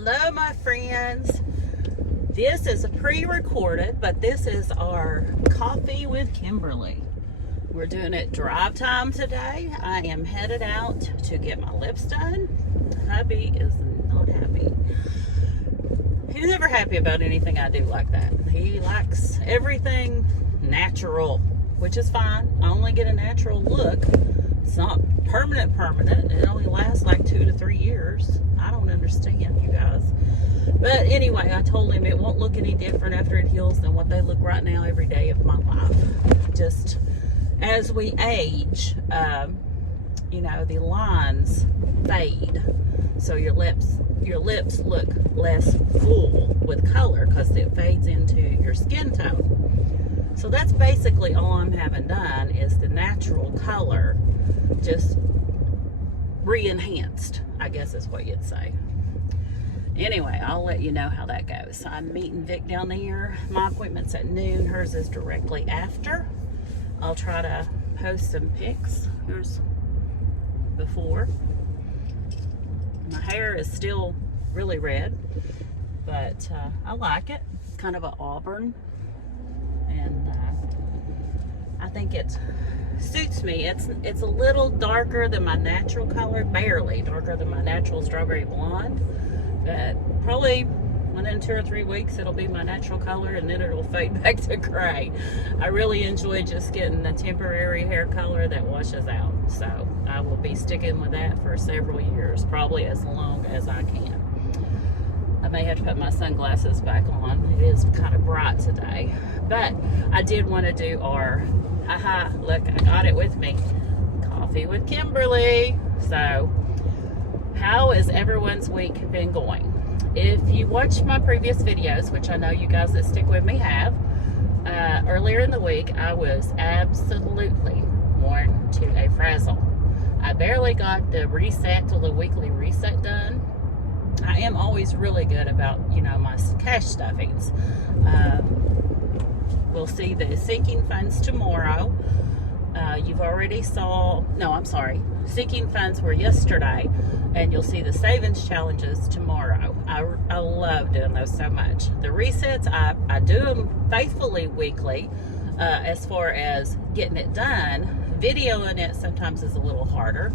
Hello, my friends. This is a pre-recorded, but this is our Coffee with Kimberly. We're doing it drive time today. I am headed out to get my lips done. Hubby is not happy. He's never happy about anything I do like that. He likes everything natural, which is fine. I only get a natural look. It's not permanent. It only lasts like 2 to 3 years. I don't understand, you guys. But anyway, I told him it won't look any different after it heals than what they look right now every day of my life. Just as we age, the lines fade. So your lips look less full with color because it fades into your skin tone. So that's basically all I'm having done is the natural color just re-enhanced, I guess is what you'd say. Anyway, I'll let you know how that goes. I'm meeting Vic down there. My appointment's at noon. Hers is directly after. I'll try to post some pics. Here's before. My hair is still really red, but I like it. It's kind of an auburn, and I think it suits me. It's a little darker than my natural color, barely darker than my natural strawberry blonde, but probably within 2 or 3 weeks it'll be my natural color, and then it'll fade back to gray. I really enjoy just getting a temporary hair color that washes out, so I will be sticking with that for several years, probably as long as I can. I may have to put my sunglasses back on. It is kind of bright today, but I did want to do our look, I got it with me, Coffee with Kimberly. So how has everyone's week been going? If you watched my previous videos, which I know you guys that stick with me have, earlier in the week I was absolutely worn to a frazzle. I barely got the reset till the weekly reset done. I am always really good about, my cash stuffings. We'll see the sinking funds tomorrow. You've already sinking funds were yesterday, and you'll see the savings challenges tomorrow. I love doing those so much. The resets, I do them faithfully weekly. As far as getting it done, videoing it sometimes is a little harder,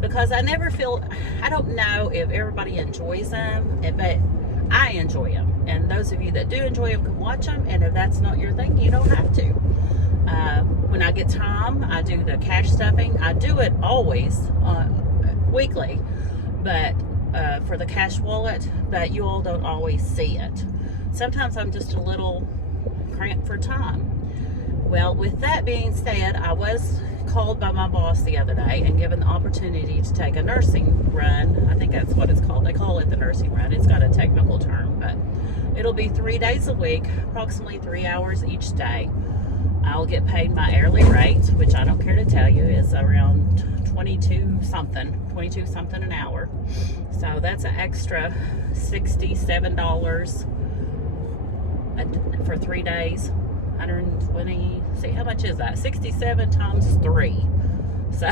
because I don't know if everybody enjoys them, but I enjoy them. And those of you that do enjoy them can watch them, and if that's not your thing, you don't have to. When I get time, I do the cash stuffing. I do it always weekly, but for the cash wallet, but you all don't always see it. Sometimes I'm just a little cramped for time. Well, with that being said, I was called by my boss the other day and given the opportunity to take a nursing run. I think that's what it's called. They call it the nursing run. It's got a technical term, but it'll be 3 days a week, approximately 3 hours each day. I'll get paid my hourly rate, which I don't care to tell you is around 22 something an hour. So that's an extra $67 for 3 days. 120, see how much is that? 67 times 3. So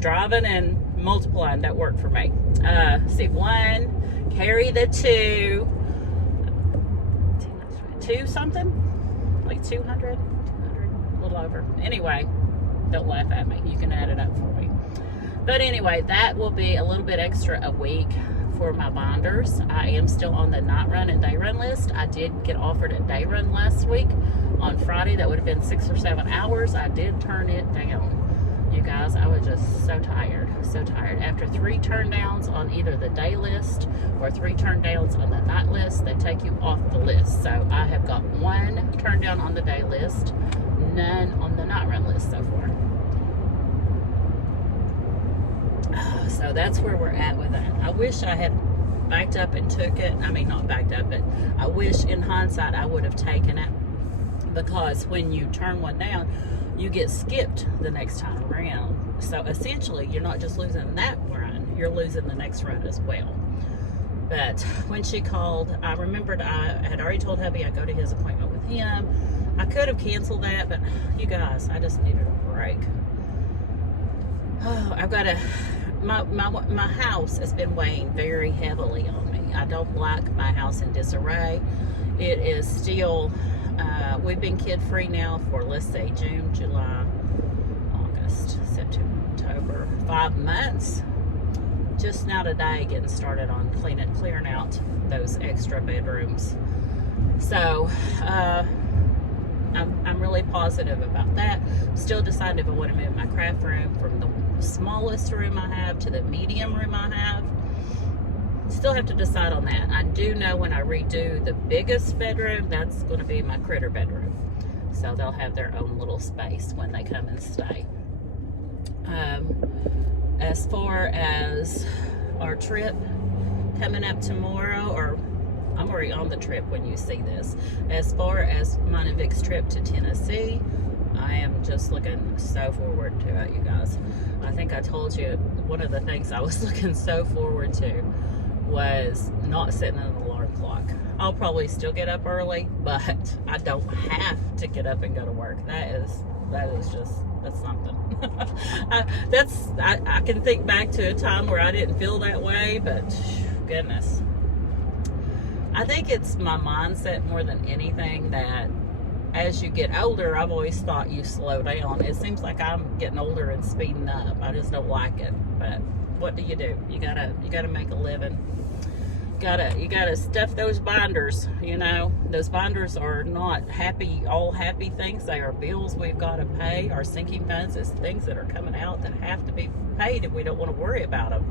driving and multiplying don't work for me. See, 1, carry the 2 something, like 200, a little over. Anyway, don't laugh at me. You can add it up for me. But anyway, that will be a little bit extra a week for my binders. I am still on the night run and day run list. I did get offered a day run last week on Friday. That would have been 6 or 7 hours. I did turn it down. You guys, I was just so tired. After 3 turn downs on either the day list or 3 turn downs on the night list, they take you off the list. So I have got 1 turn down on the day list, none on the night run list so far. So that's where we're at with that. I wish I had backed up and took it. I mean, not backed up, but I wish in hindsight I would have taken it, because when you turn one down, you get skipped the next time around. So essentially, you're not just losing that run, you're losing the next run as well. But when she called, I remembered I had already told hubby I'd go to his appointment with him. I could have canceled that, but you guys, I just needed a break. Oh, I've got to my house has been weighing very heavily on me. I don't like my house in disarray. It is still, we've been kid-free now for, let's say, June, July, August, September, October, 5 months. Just now today, getting started on clearing out those extra bedrooms. So, I'm really positive about that. Still deciding if I want to move my craft room from the smallest room I have to the medium room I have. Still have to decide on that. I do know when I redo the biggest bedroom, that's going to be my critter bedroom. So they'll have their own little space when they come and stay. As far as our trip coming up tomorrow, or I'm already on the trip when you see this. As far as mine and Vic's trip to Tennessee, I am just looking so forward to it, you guys. I think I told you one of the things I was looking so forward to was not setting an alarm clock. I'll probably still get up early, but I don't have to get up and go to work. That is just, that's something. I can think back to a time where I didn't feel that way, but goodness. I think it's my mindset more than anything that as you get older, I've always thought you slow down. It seems like I'm getting older and speeding up. I just don't like it. But what do? You gotta make a living. You gotta stuff those binders, you know. Those binders are not all happy things. They are bills we've got to pay. Our sinking funds is things that are coming out that have to be paid if we don't want to worry about them.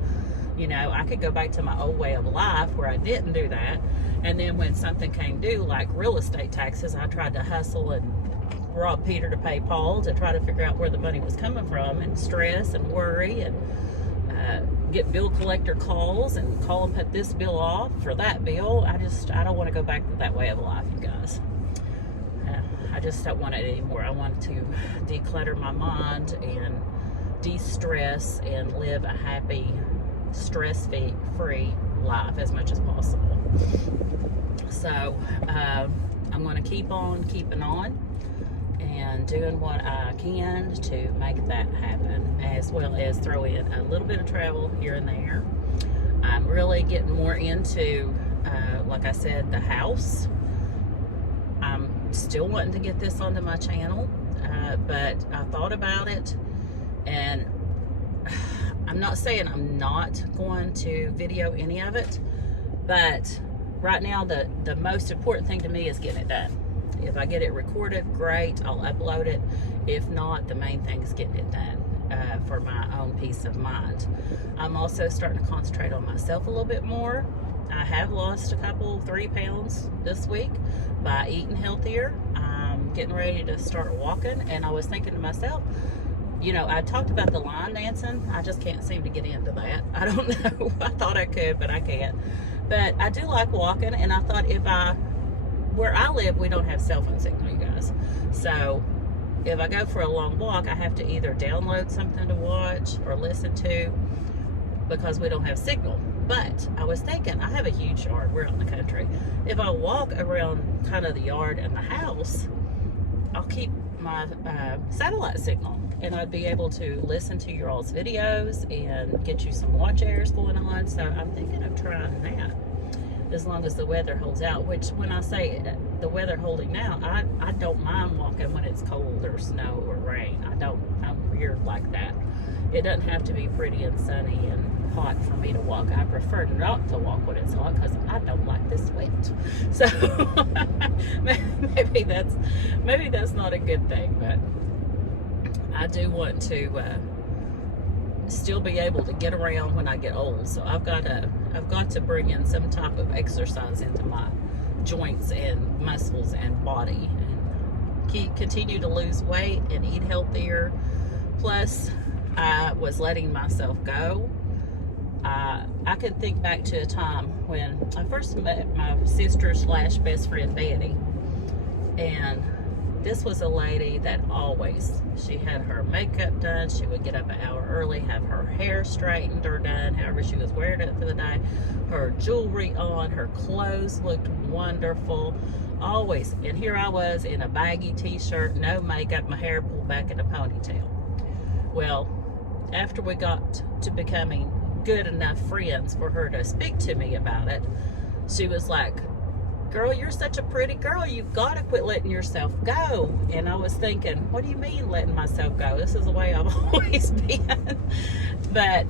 You know, I could go back to my old way of life where I didn't do that. And then when something came due, like real estate taxes, I tried to hustle and rob Peter to pay Paul to try to figure out where the money was coming from, and stress and worry and get bill collector calls and call and put this bill off for that bill. I don't want to go back to that way of life, you guys. I just don't want it anymore. I want to declutter my mind and de-stress and live a happy, stress-free life as much as possible. So I'm going to keep on keeping on and doing what I can to make that happen, as well as throw in a little bit of travel here and there. I'm really getting more into, like I said, the house. I'm still wanting to get this onto my channel, but I thought about it, and I'm not saying I'm not going to video any of it, but right now the most important thing to me is getting it done. If I get it recorded, great, I'll upload it. If not, the main thing is getting it done for my own peace of mind. I'm also starting to concentrate on myself a little bit more. I have lost 3 pounds this week by eating healthier. I'm getting ready to start walking, and I was thinking to myself, you know, I talked about the line dancing. I just can't seem to get into that. I don't know. I thought I could, but I can't. But I do like walking, and I thought where I live, we don't have cell phone signal, you guys. So if I go for a long walk, I have to either download something to watch or listen to because we don't have signal. But I was thinking, I have a huge yard. We're out in the country. If I walk around kind of the yard and the house, I'll keep my satellite signal, and I'd be able to listen to your all's videos and get you some watch airs going on. So I'm thinking of trying that, as long as the weather holds out, which when I say the weather holding out, I don't mind walking when it's cold or snow or rain. I'm weird like that. It doesn't have to be pretty and sunny and hot for me to walk. I prefer not to walk when it's hot because I don't like the sweat. So maybe that's not a good thing, but I do want to still be able to get around when I get old. So I've got to bring in some type of exercise into my joints and muscles and body, and continue to lose weight and eat healthier. Plus, I was letting myself go. I can think back to a time when I first met my sister / best friend Betty, and this was a lady that she had her makeup done. She would get up an hour early, have her hair straightened or done, however she was wearing it for the day, her jewelry on, her clothes looked wonderful, always. And here I was in a baggy t-shirt, no makeup, my hair pulled back in a ponytail. Well, after we got to becoming good enough friends for her to speak to me about it, she was like, girl, you're such a pretty girl. You've got to quit letting yourself go. And I was thinking, what do you mean letting myself go? This is the way I've always been. But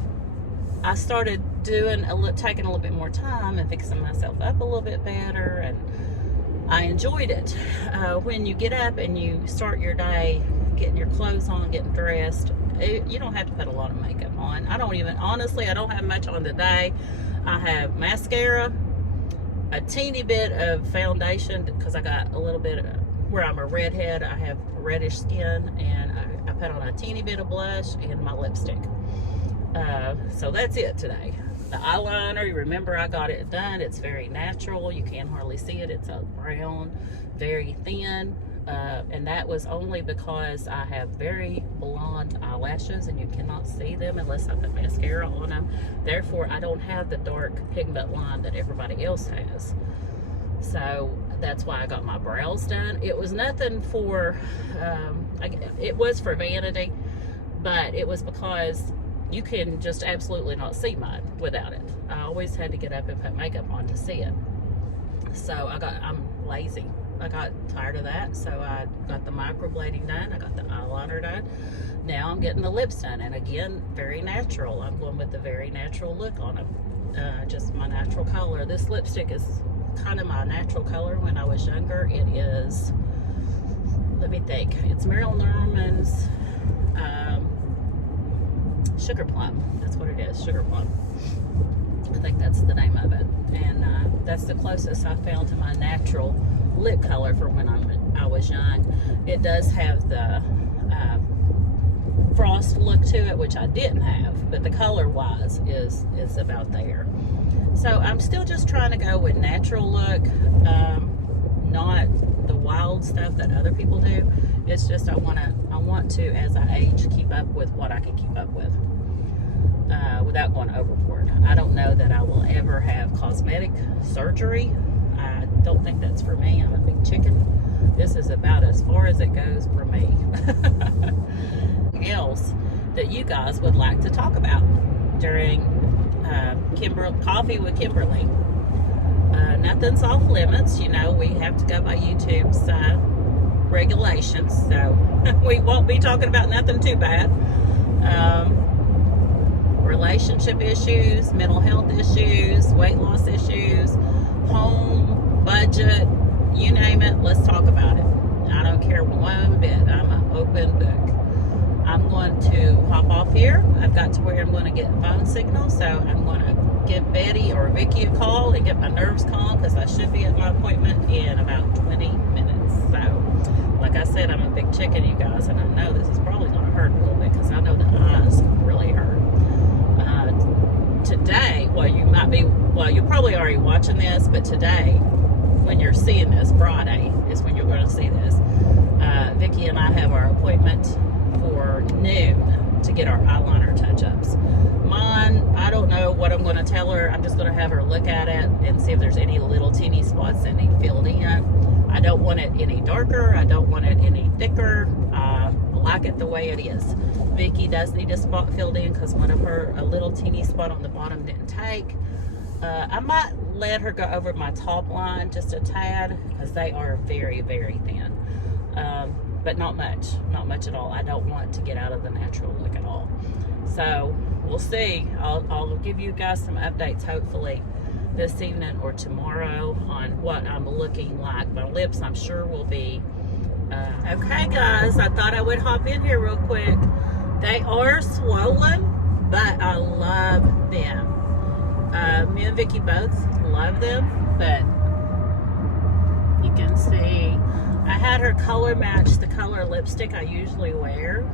I started taking a little bit more time and fixing myself up a little bit better, and I enjoyed it. When you get up and you start your day, getting your clothes on, getting dressed, you don't have to put a lot of makeup on. Honestly, I don't have much on today. I have mascara, a teeny bit of foundation, because I got a little bit where I'm a redhead, I have reddish skin, and I put on a teeny bit of blush and my lipstick. So that's it today. The eyeliner, you remember I got it done. It's very natural. You can hardly see it. It's a brown, very thin. And that was only because I have very blonde eyelashes and you cannot see them unless I put mascara on them. Therefore, I don't have the dark pigment line that everybody else has. So that's why I got my brows done. It was nothing for, it was for vanity, but it was because you can just absolutely not see mine without it. I always had to get up and put makeup on to see it. So I'm lazy. I got tired of that, so I got the microblading done. I got the eyeliner done. Now I'm getting the lips done, and again, very natural. I'm going with the very natural look on them. Just my natural color. This lipstick is kind of my natural color when I was younger. It is, let me think, it's Marilyn Norman's Sugar Plum. That's what it is, Sugar Plum. I think that's the name of it. And that's the closest I found to my natural lip color for when I was young. It does have the frost look to it, which I didn't have, but the color wise is about there. So I'm still just trying to go with natural look, not the wild stuff that other people do. It's just I want to, as I age, keep up with what I can keep up with without going overboard. I don't know that I will ever have cosmetic surgery. I don't think that's for me. I'm a big chicken. This is about as far as it goes for me. Else that you guys would like to talk about during Coffee with Kimberly. Nothing's off limits. You know, we have to go by YouTube's regulations, so we won't be talking about nothing too bad. Relationship issues, mental health issues, weight loss issues, home, budget, you name it, let's talk about it. I don't care one bit. I'm an open book. I'm going to hop off here. I've got to where I'm going to get phone signal, so I'm going to give Betty or Vicky a call and get my nerves calm, because I should be at my appointment in about 20 minutes. So, like I said, I'm a big chicken, you guys, and I know this is probably going to hurt a little bit because I know the eyes really hurt. Today, you're probably already watching this, but today, when you're seeing this, Friday is when you're going to see this. Vicky and I have our appointment for noon to get our eyeliner touch-ups. Mine, I don't know what I'm going to tell her. I'm just going to have her look at it and see if there's any little teeny spots that need filled in. I don't want it any darker. I don't want it any thicker. I like it the way it is. Vicky does need a spot filled in because a little teeny spot on the bottom didn't take. I might let her go over my top line just a tad because they are very, very thin. But not much at all. I don't want to get out of the natural look at all. So we'll see. I'll give you guys some updates hopefully this evening or tomorrow on what I'm looking like. My lips, I'm sure, will be okay, guys. I thought I would hop in here real quick. They are swollen, but I love them. Me and Vicky both love them, but you can see I had her color match the color lipstick I usually wear,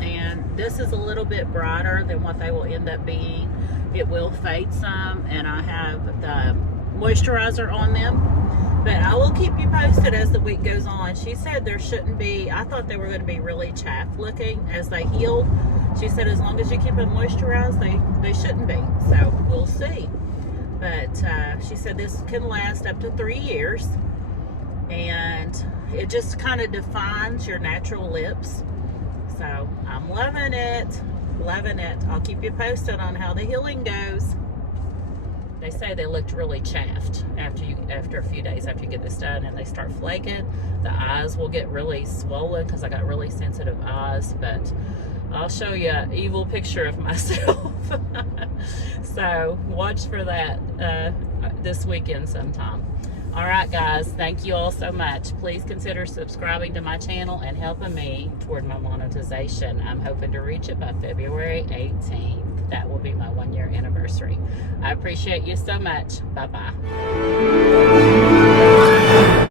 and this is a little bit brighter than what they will end up being. It will fade some, and I have the moisturizer on them, but I will keep you posted as the week goes on. She said there shouldn't be, I thought they were going to be really chapped looking as they healed. She said as long as you keep them moisturized, they shouldn't be, so we'll see. But she said this can last up to 3 years, and it just kind of defines your natural lips. So I'm loving it. loving it. I'll keep you posted on how the healing goes. They say they looked really chaffed after a few days after you get this done, and they start flaking. The eyes will get really swollen because I got really sensitive eyes, but I'll show you an evil picture of myself. So watch for that this weekend sometime. All right, guys, thank you all so much. Please consider subscribing to my channel and helping me toward my monetization. I'm hoping to reach it by February 18th. That will be my 1-year anniversary. I appreciate you so much. Bye-bye.